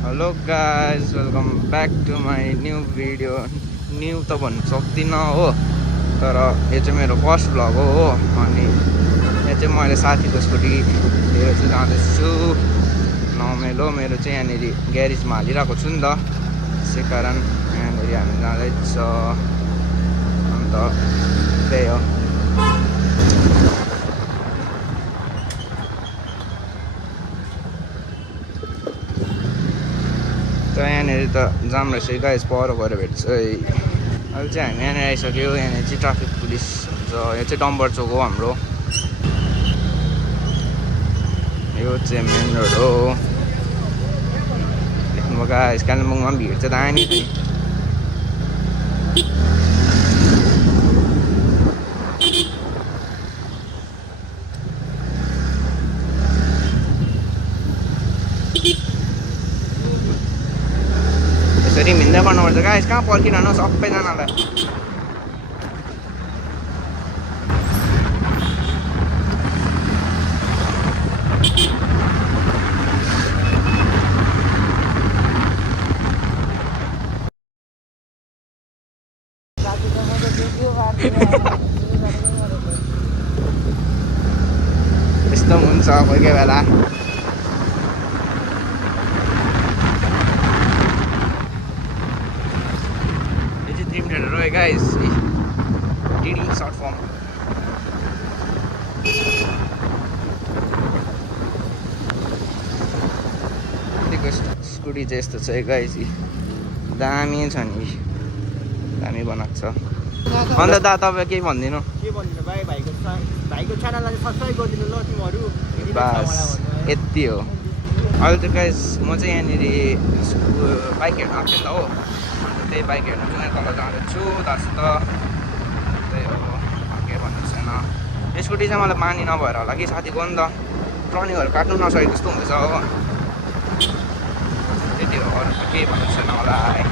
Hello guys welcome back to my new video. New त भन्नु सक्दिनँ हो, तर यो चाहिँ मेरो फर्स्ट भ्लग हो। अनि यहाँ चाहिँ मैले साथीको स्कुटी लिएर चाहिँ जाँदैछु नमेलो। मेरो चाहिँ यहाँनिर ग्यारेजमा हालिरहेको छु नि त, त्यसै कारण यहाँनिर हामी जाँदैछ। अन्त त्यही हो। यहाँनिर त जाम रहेछ गाइस, पर गएर भेट्छ। अहिले चाहिँ हामी यहाँनिर आइसक्यो। यहाँनिर चाहिँ ट्राफिक पुलिस हुन्छ। यो चाहिँ डम्बर चोक हो हाम्रो। यो चाहिँ मेन रोड हो। देख्नुभयो गाइस, कालिम्पोङमा भिड चाहिँ दामी छ नि। यसरी हिँड्दै गर्नुपर्छ गाइस, कहाँ पर्खिरहनु सबैजनालाई। यस्तो हुन्छ कोही कोही बेला। ड्रिम थिएटर हो गाइस, डिडी सर्ट फर्म। स्कुटी चाहिँ यस्तो छ गाइस, दामी छ नि, दामी बनाएको छ। अन्त दा तपाईँ केही भनिदिनु। के भन्दिनु भाइ, भाइको च्यानललाई सब्सक्राइब गरिदिनु ल तिमीहरू। बस यति हो। अहिले त गाइस म चाहिँ यहाँनिर बाइक हेर्नु आएको थिएँ नि त हो। अन्त त्यही बाइक हेर्नु चाहिँ तल जाँदैछु दाजु। त त्यही हो, के भन्नु छैन। स्कुटी चाहिँ मलाई पानी नभएर होला कि साथीको नि त, टर्निङहरू काट्नु नसकेको जस्तो हुँदैछ हो। त्यति हो, अरू त केही भन्नु छैन मलाई।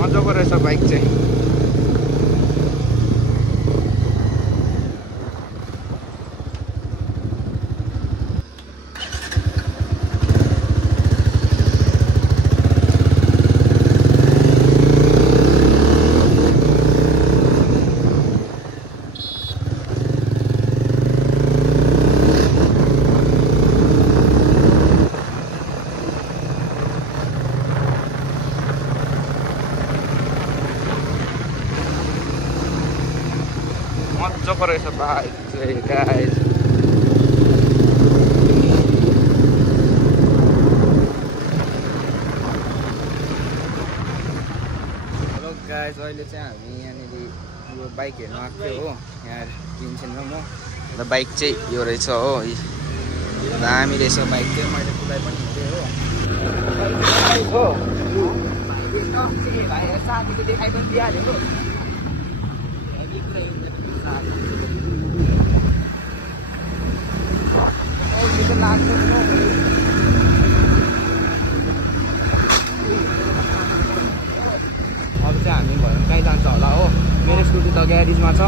मजाको रहेछ बाइक चाहिँ। मजाको रहेछ बाइक चाहिँ गाइस। हेलो गाइस, अहिले चाहिँ हामी यहाँनिर यो बाइक हेर्नु आएको थियो हो। यहाँ किन्छौँ म। अन्त बाइक चाहिँ यो रहेछ हो, दामी रहेछ बाइक चाहिँ। मैले कुदाइ पनि हिँड्थेँ हो। साथीले देखाइ पनि दिइहाल्यो हो। अब चाहिँ हामी भएर कहीँ जान्छ होला हो। मेरो स्कुटी त ग्यारेजमा छ हो।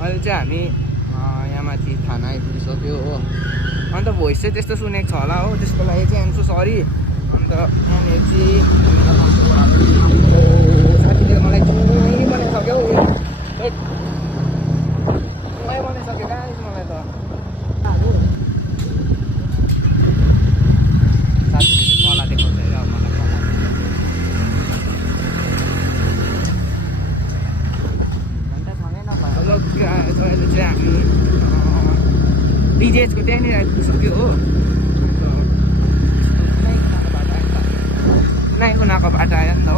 अहिले चाहिँ हामी यहाँ माथि थाना आइपुगिसक्यो हो। अन्त भोइस चाहिँ त्यस्तो सुनेको छ होला हो, त्यसको लागि चाहिँ आइएम सो सरी। अन्त यहाँनिर चाहिँ साथीले मलाई चुई बनाइसक्यो हौ। चुई बनाइसक्यो गाइस मलाई त। साथीले चाहिँ कला देखाउँछ अरे अब मलाई कला। हेलो गाइस, अहिले चाहिँ हामी डिजेसको त्यहाँनिर आइपुगिसक्यो हो। कुनै कुनाको बाटो आयो नि त हो।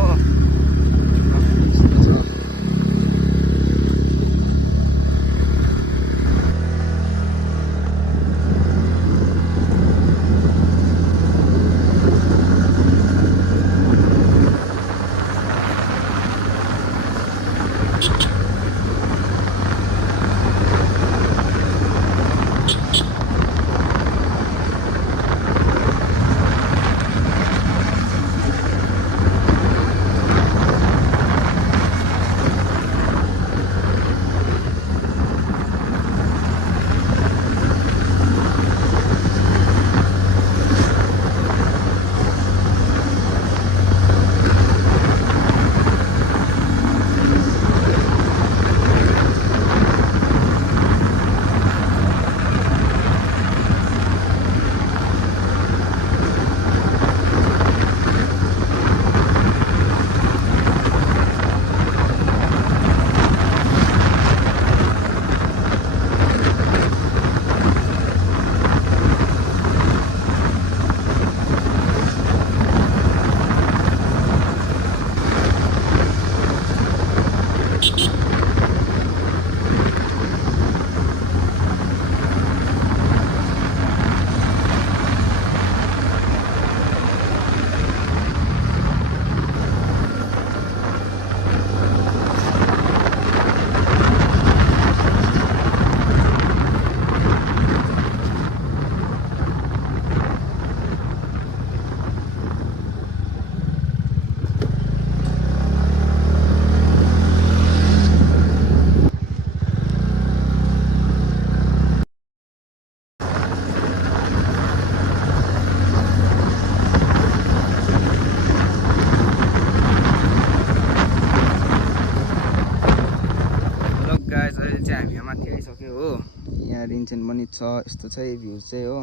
यहाँ रिन्चेन पनि छ। यस्तो छ यो भ्यू चाहिँ हो,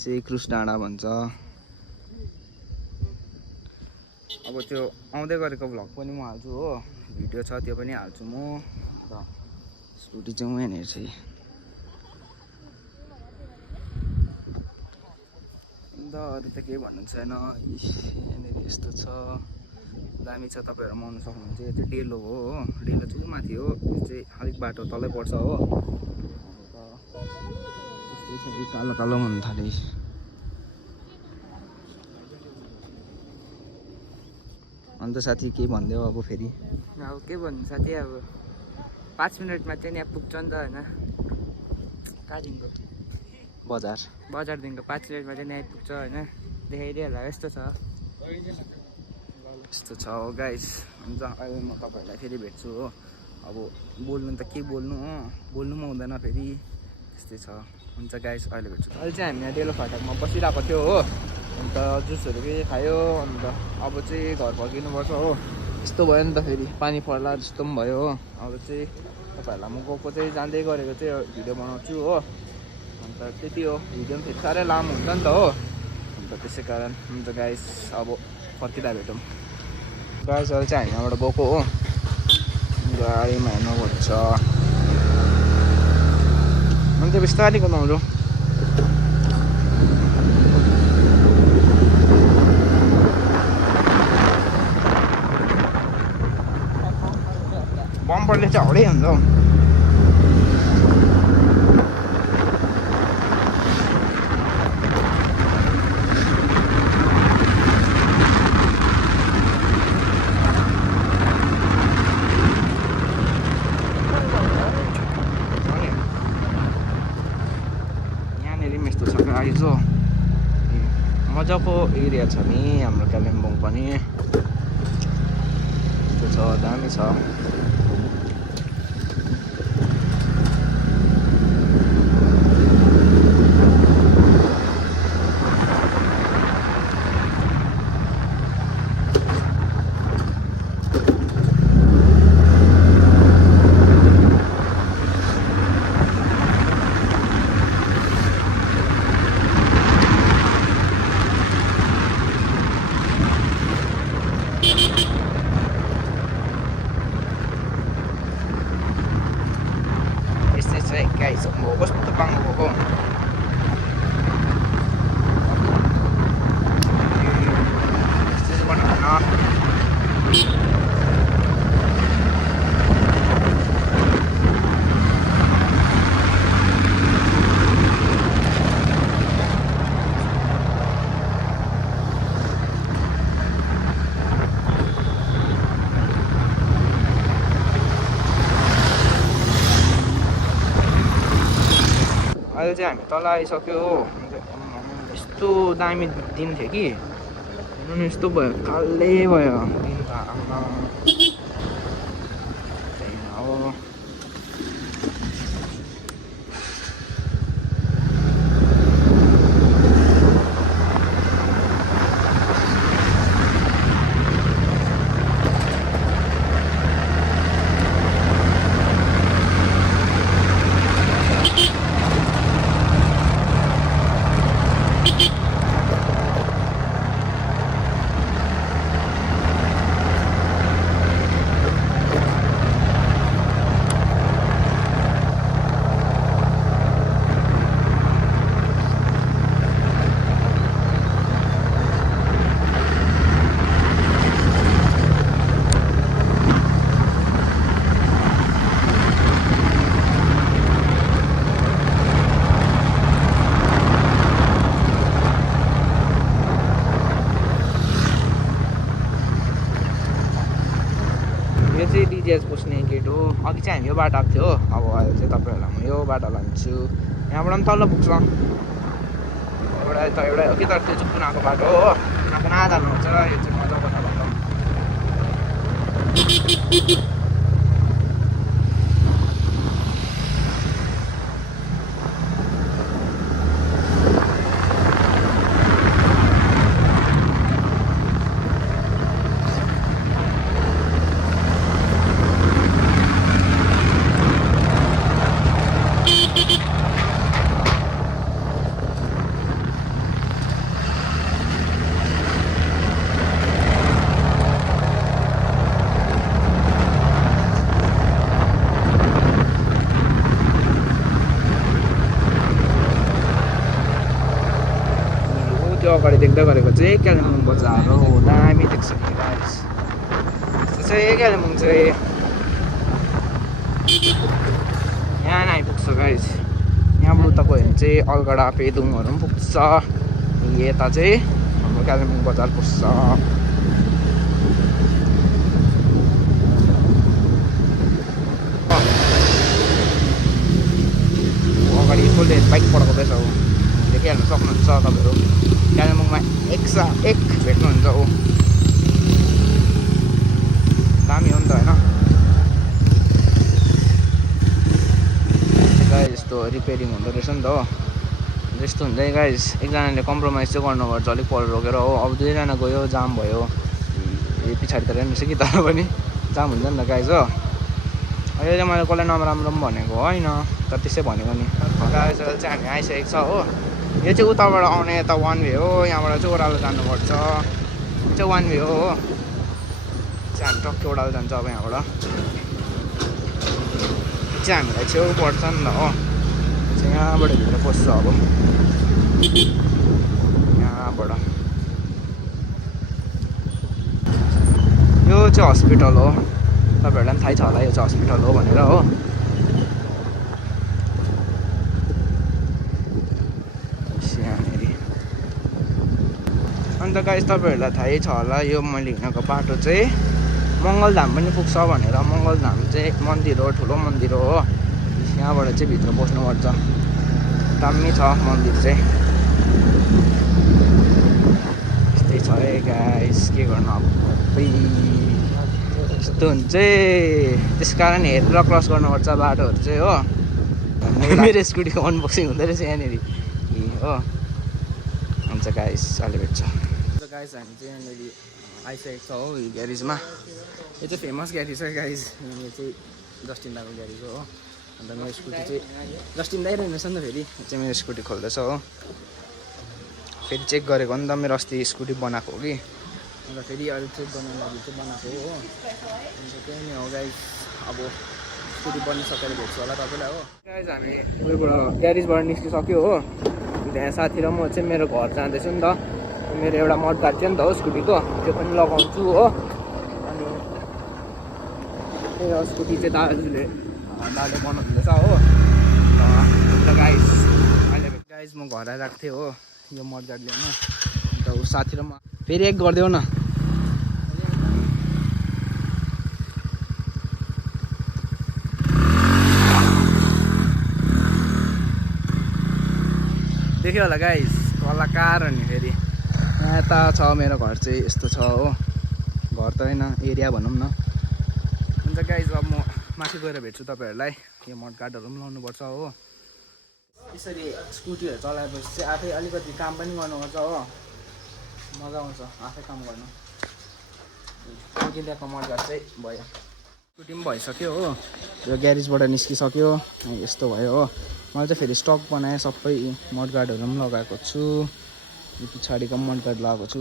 चाहिँ क्रुस डाँडा भन्छ। अब त्यो आउँदै गरेको भ्लग पनि म हाल्छु हो, भिडियो छ त्यो पनि हाल्छु म। र स्कुटी चाहिँ यहाँनिर चाहिँ अन्त अरू त केही भन्नु छैन। यहाँनिर यस्तो छ, दामी छ। तपाईँहरू आउनु सक्नुहुन्छ। यो चाहिँ डेलो हो, डेलो चाहिँ माथि हो, यो चाहिँ अलिक बाटो तलै पर्छ हो। त्यस्तै छ, कालो कालो हुन थाल्यो। अन्त साथी के भन्दै हो अब फेरि? अब के भन्नु साथी, अब 5 मिनटमा चाहिँ यहाँ पुग्छ नि त होइन। कहाँदेखिको बजारदेखिको 5 मिनटमा चाहिँ यहाँ पुग्छ होइन। देखाइदियो होला, यस्तो छ यस्तो छ हो गाइस। हुन्छ अहिले म तपाईँहरूलाई फेरि भेट्छु हो। अब बोल्नु त के बोल्नु हो, बोल्नु पनि हुँदैन फेरि, त्यस्तै छ। हुन्छ गाइस अहिले भेट्छु। अहिले चाहिँ हामी यहाँ डेलो फाटकमा बसिरहेको थियो हो, अन्त जुसहरू केही खायो। अन्त अब चाहिँ घर फर्किनुपर्छ हो। यस्तो भयो नि त, फेरि पानी पर्ला जस्तो पनि भयो हो। अब चाहिँ तपाईँहरूलाई म गएको चाहिँ जाँदै गरेको चाहिँ भिडियो बनाउँछु हो। अन्त त्यति हो, भिडियो पनि फेरि साह्रै लामो हुन्छ नि त हो, अन्त त्यसै कारण। हुन्छ गाइस अब फर्किँदा भेटौँ। गाइस अहिले चाहिँ हामी यहाँबाट गएको हो, गाडीमा हेर्नुपर्छ। अन्त बिस्तारै कुदाउँछु। बम्परले चाहिँ हाउडै हुन्छ हौ। मजाको एरिया छ नि हाम्रो कालिम्पोङ पनि, यस्तो छ, दामी छ। Guys, mau bos putar bang kok. This is one enough. अहिले चाहिँ हामी तल आइसक्यो हो। यस्तो दामी दिन थियो कि यस्तो भयो, कालै भयो दिन त हो। यो चाहिँ डिजिएच पस्ने गेट हो। अघि चाहिँ हामी यो बाटो आएको थियो, अब अहिले चाहिँ तपाईँहरूलाई म यो बाटो लान्छु। यहाँबाट पनि तल पुग्छ, एउटा हो कि, तर त्यो चाहिँ कुनाको बाटो हो, कुनाको कहाँ जानुहुन्छ। यो चाहिँ मजाको छ बाटो। त्यो अगाडि देख्दै गरेको चाहिँ कालिम्पोङ बजार हो दामी देख्छ नि गाइस यस्तो चाहिँ कालिम्पोङ चाहिँ यहाँ आइपुग्छ गाइस यहाँबाट उता गयो भने चाहिँ अलगढा पेदुङहरू पनि पुग्छ यता चाहिँ हाम्रो कालिम्पोङ बजार पुग्छ अगाडि कसले बाइक पड्काउँदैछ हो देखिहाल्नु सक्नुहुन्छ तपाईँहरू कालिम्पोङमा एक भेट्नुहुन्छ हो दामी हो नि त होइन गाइस यस्तो रिपेयरिङ हुँदो रहेछ नि त हो यस्तो हुन्छ गाइस एकजनाले कम्प्रोमाइज चाहिँ गर्नुपर्छ अलिक पर रोकेर हो अब दुईजना गयो जाम भयो पछाडि त रहेछ कि तर पनि जाम हुन्छ नि त गाइस हो अहिले चाहिँ मैले कसलाई नराम्रो पनि भनेको होइन तर त्यसै भनेको नि गाइस चाहिँ हामी आइसकेको छ हो यो चाहिँ उताबाट आउने यता वान वे हो यहाँबाट चाहिँ ओह्रालो जानुपर्छ यो चाहिँ वान वे हो चाहिँ हामी टक्कै ओह्रालो जान्छ अब यहाँबाट चाहिँ हामीलाई छेउ पर्छ नि त हो चाहिँ यहाँबाट भित्र पस्छ अब यहाँबाट यो चाहिँ हस्पिटल हो तपाईँहरूलाई पनि थाहै छ होला यो चाहिँ हस्पिटल हो भनेर हो अन्त गाइस तपाईँहरूलाई थाहै छ होला यो मैले हिँडेको बाटो चाहिँ मङ्गलधाम पनि पुग्छ भनेर मङ्गलधाम चाहिँ मन्दिर हो ठुलो मन्दिर हो यहाँबाट चाहिँ भित्र पस्नुपर्छ दामी छ मन्दिर चाहिँ यस्तै छ है गाइस के गर्नु अब यस्तो हुन्छ त्यस कारण हेरेर क्रस गर्नुपर्छ बाटोहरू चाहिँ हो मेरो स्कुटीको अनबक्सिङ हुँदो रहेछ यहाँनिर हो हुन्छ गाइस अहिले भेट्छ गाइस हामी चाहिँ यहाँनिर आइसकेको छ हो यो ग्यारेजमा यो चाहिँ फेमस ग्यारेज है गाइज यो चाहिँ जस्टिन दाको ग्यारेज हो अन्त मेरो स्कुटी चाहिँ जस्टिन दाइ रहेछ नि त फेरि चाहिँ मेरो स्कुटी खोल्दैछ हो फेरि चेक गरेको नि त मेरो अस्ति स्कुटी बनाएको हो कि अन्त फेरि अरू चेक गर्नु लागि चाहिँ बनाएको हो अन्त त्यही नै हो गाइज अब स्कुटी बनिसकेर भेट्छु होला तपाईँलाई हो गाइज हामी उयोबाट ग्यारेजबाट निस्किसक्यो हो त्यहाँ साथी र म चाहिँ मेरो घर जाँदैछु नि त मेरो एउटा मड गार्ड थियो नि त हो स्कुटीको त्यो पनि लगाउँछु हो अनि त्यही हो स्कुटी चाहिँ दाजुले बनाउँदैछ हो अन्त गाइस अहिले गाइस म घर आइरहेको थिएँ हो यो मड गार्डले होइन अन्त ऊ साथी र म फेरि एक गरिदेऊ न देख्यो होला गाइस कलाकार अनि फेरि यहाँ यता छ मेरो घर चाहिँ यस्तो छ हो घर त होइन एरिया भनौँ न हुन्छ गाइस अब म माथि गएर भेट्छु तपाईँहरूलाई यो मड गार्डहरू पनि लाउनुपर्छ हो यसरी स्कुटीहरू चलाएपछि चाहिँ आफै अलिकति काम पनि गर्नुपर्छ हो मजा आउँछ आफै काम गर्नु त्यहाँको मड गार्ड चाहिँ भयो स्कुटी पनि भइसक्यो हो यो ग्यारेजबाट निस्किसक्यो यस्तो भयो हो मैले चाहिँ फेरि स्टक बनाएँ सबै मड गार्डहरू पनि लगाएको छु यो पछाडिको मड गार्ड लगाएको छु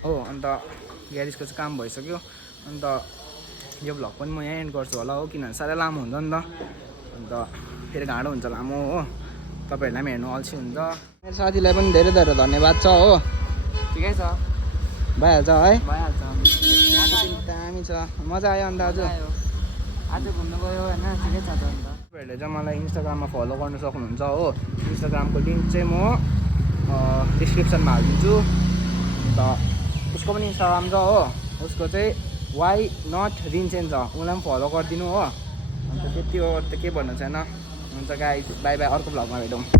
हो अन्त ग्यारेजको चाहिँ काम भइसक्यो अन्त यो भ्लग पनि म यहाँ एन्ड गर्छु होला हो किनभने साह्रै लामो हुन्छ नि त अन्त फेरि गाह्रो हुन्छ लामो हो तपाईँहरूलाई पनि हेर्नु अल्छी हुन्छ मेरो साथीलाई पनि धेरै धेरै धन्यवाद छ हो ठिकै छ भइहाल्छ है भइहाल्छ दामी छ मजा आयो अन्त आज घुम्नु गयो होइन ठिकै छ त अन्त तपाईँहरूले चाहिँ मलाई इन्स्टाग्राममा फलो गर्नु सक्नुहुन्छ हो इन्स्टाग्रामको लिङ्क चाहिँ म डिस्क्रिप्सनमा हालिदिन्छु अन्त उसको पनि इन्स्टाग्राम छ हो उसको चाहिँ वाइ नट रिन्चेन छ उसलाई पनि फलो गरिदिनु हो अन्त त्यति हो त के भन्नु छैन हुन्छ गाइस बाई बाई अर्को भ्लगमा भेटौँ